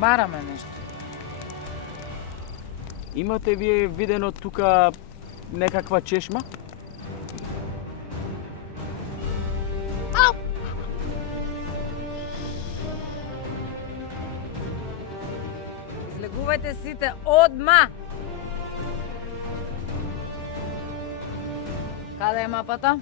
Бараме нешто. Имате вие видено тука некаква чешма? Излегувајте сите одма! Каде е мапата?